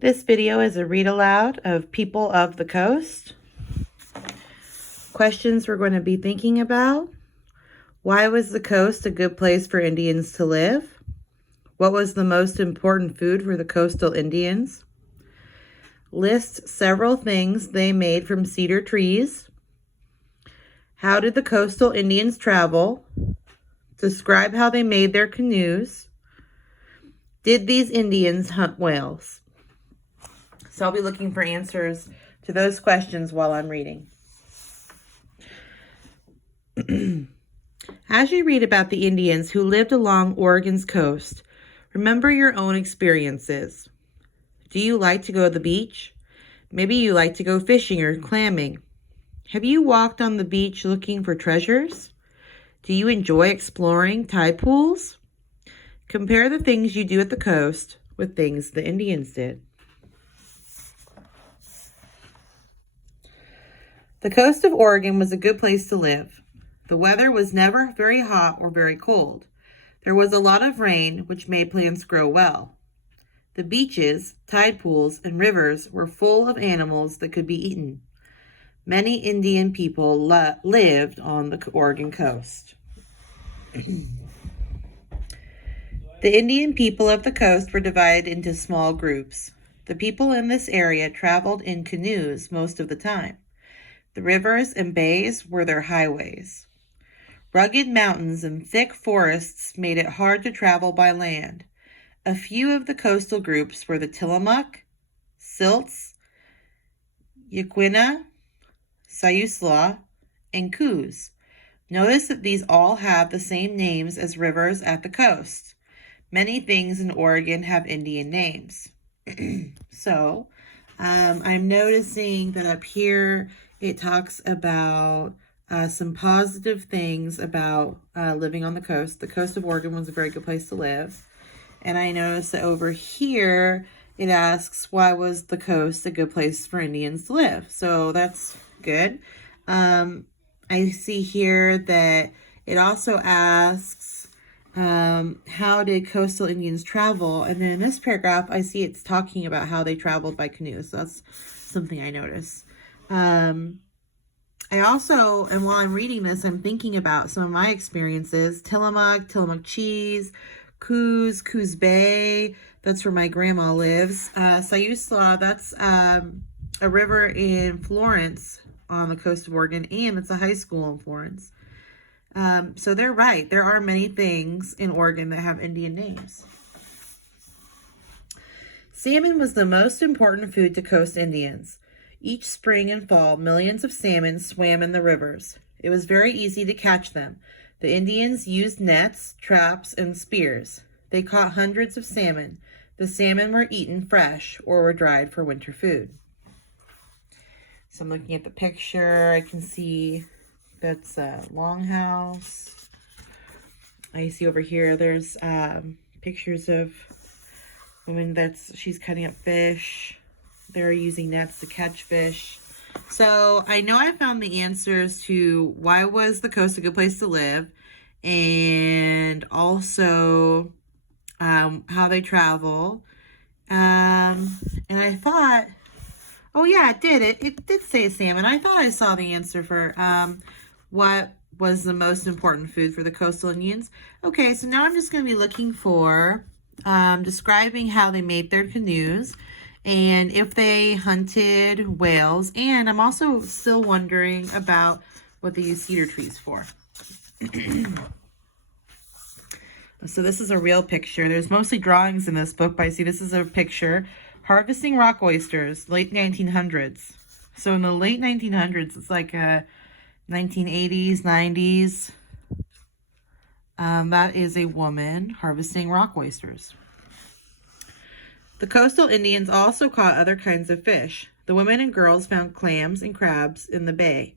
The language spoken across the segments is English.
This video is a read aloud of People of the Coast. Questions we're going to be thinking about. Why was the coast a good place for Indians to live? What was the most important food for the coastal Indians? List several things they made from cedar trees. How did the coastal Indians travel? Describe how they made their canoes. Did these Indians hunt whales? So I'll be looking for answers to those questions while I'm reading. As you read about the Indians who lived along Oregon's coast, remember your own experiences. Do you like to go to the beach? Maybe you like to go fishing or clamming. Have you walked on the beach looking for treasures? Do you enjoy exploring tide pools? Compare the things you do at the coast with things the Indians did. The coast of Oregon was a good place to live. The weather was never very hot or very cold. There was a lot of rain, which made plants grow well. The beaches, tide pools, and rivers were full of animals that could be eaten. Many Indian people lived on the Oregon coast. The Indian people of the coast were divided into small groups. The people in this area traveled in canoes most of the time. The rivers and bays were their highways. Rugged mountains and thick forests made it hard to travel by land. A few of the coastal groups were the Tillamook, Silts, Yaquina, Siuslaw, and Coos. Notice that these all have the same names as rivers at the coast. Many things in Oregon have Indian names. So, I'm noticing that up here it talks about some positive things about living on the coast. The coast of Oregon was a very good place to live. And I noticed that over here, it asks, why was the coast a good place for Indians to live? So that's good. I see here that it also asks, how did coastal Indians travel? And then in this paragraph, I see it's talking about how they traveled by canoes. So that's something I noticed. I also, and while I'm reading this, I'm thinking about some of my experiences. Tillamook cheese, Coos Bay, that's where my grandma lives. Siuslaw, that's a river in Florence on the coast of Oregon, and it's a high school in Florence. So they're right. There are many things in Oregon that have Indian names. Salmon was the most important food to coast Indians. Each spring and fall, millions of salmon swam in the rivers. It was very easy to catch them. The Indians used nets, traps, and spears. They caught hundreds of salmon. The salmon were eaten fresh or were dried for winter food. So I'm looking at the picture. I can see that's a longhouse. I see over here there's pictures of women she's cutting up fish. They're using nets to catch fish. So I know I found the answers to why was the coast a good place to live, and also how they travel. And I thought, oh yeah, it did. It did say salmon. I thought I saw the answer for what was the most important food for the coastal Indians. Okay, so now I'm just going to be looking for describing how they made their canoes and if they hunted whales. And I'm also still wondering about what they use cedar trees for. So this is a real picture. There's mostly drawings in this book, but I see this is a picture. Harvesting rock oysters, late 1900s. So in the late 1900s, it's like 1980s, 90s. That is a woman harvesting rock oysters. The coastal Indians also caught other kinds of fish. The women and girls found clams and crabs in the bay.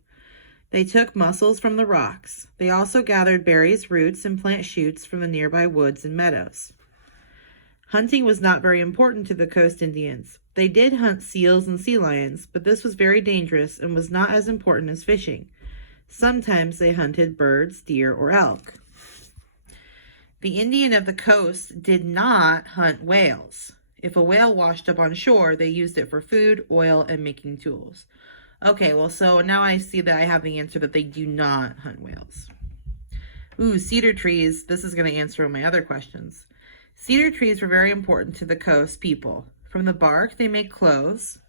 They took mussels from the rocks. They also gathered berries, roots, and plant shoots from the nearby woods and meadows. Hunting was not very important to the coast Indians. They did hunt seals and sea lions, but this was very dangerous and was not as important as fishing. Sometimes they hunted birds, deer, or elk. The Indian of the coast did not hunt whales. If a whale washed up on shore, they used it for food, oil, and making tools. Okay, well, so now I see that I have the answer that they do not hunt whales. Ooh, cedar trees. This is going to answer my other questions. Cedar trees were very important to the coast people. From the bark, they made clothes,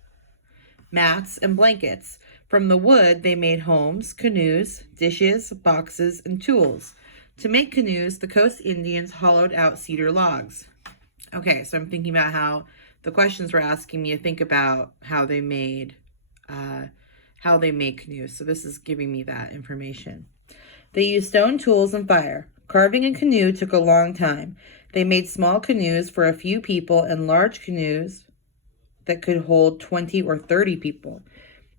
mats, and blankets. From the wood, they made homes, canoes, dishes, boxes, and tools. To make canoes, the coast Indians hollowed out cedar logs. Okay, so I'm thinking about how the questions were asking me to think about how they made canoes. So this is giving me that information. They used stone tools and fire. Carving a canoe took a long time. They made small canoes for a few people and large canoes that could hold 20 or 30 people.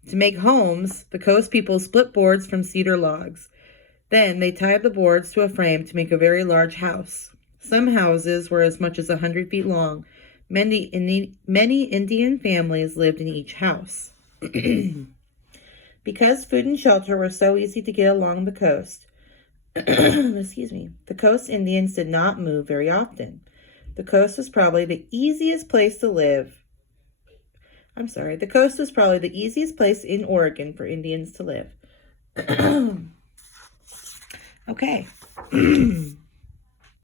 To make homes, the coast people split boards from cedar logs. Then they tied the boards to a frame to make a very large house. Some houses were as much as 100 feet long. Many Indian families lived in each house. Because food and shelter were so easy to get along the coast, the coast Indians did not move very often. The coast was probably the easiest place to live. The coast was probably the easiest place in Oregon for Indians to live. Okay.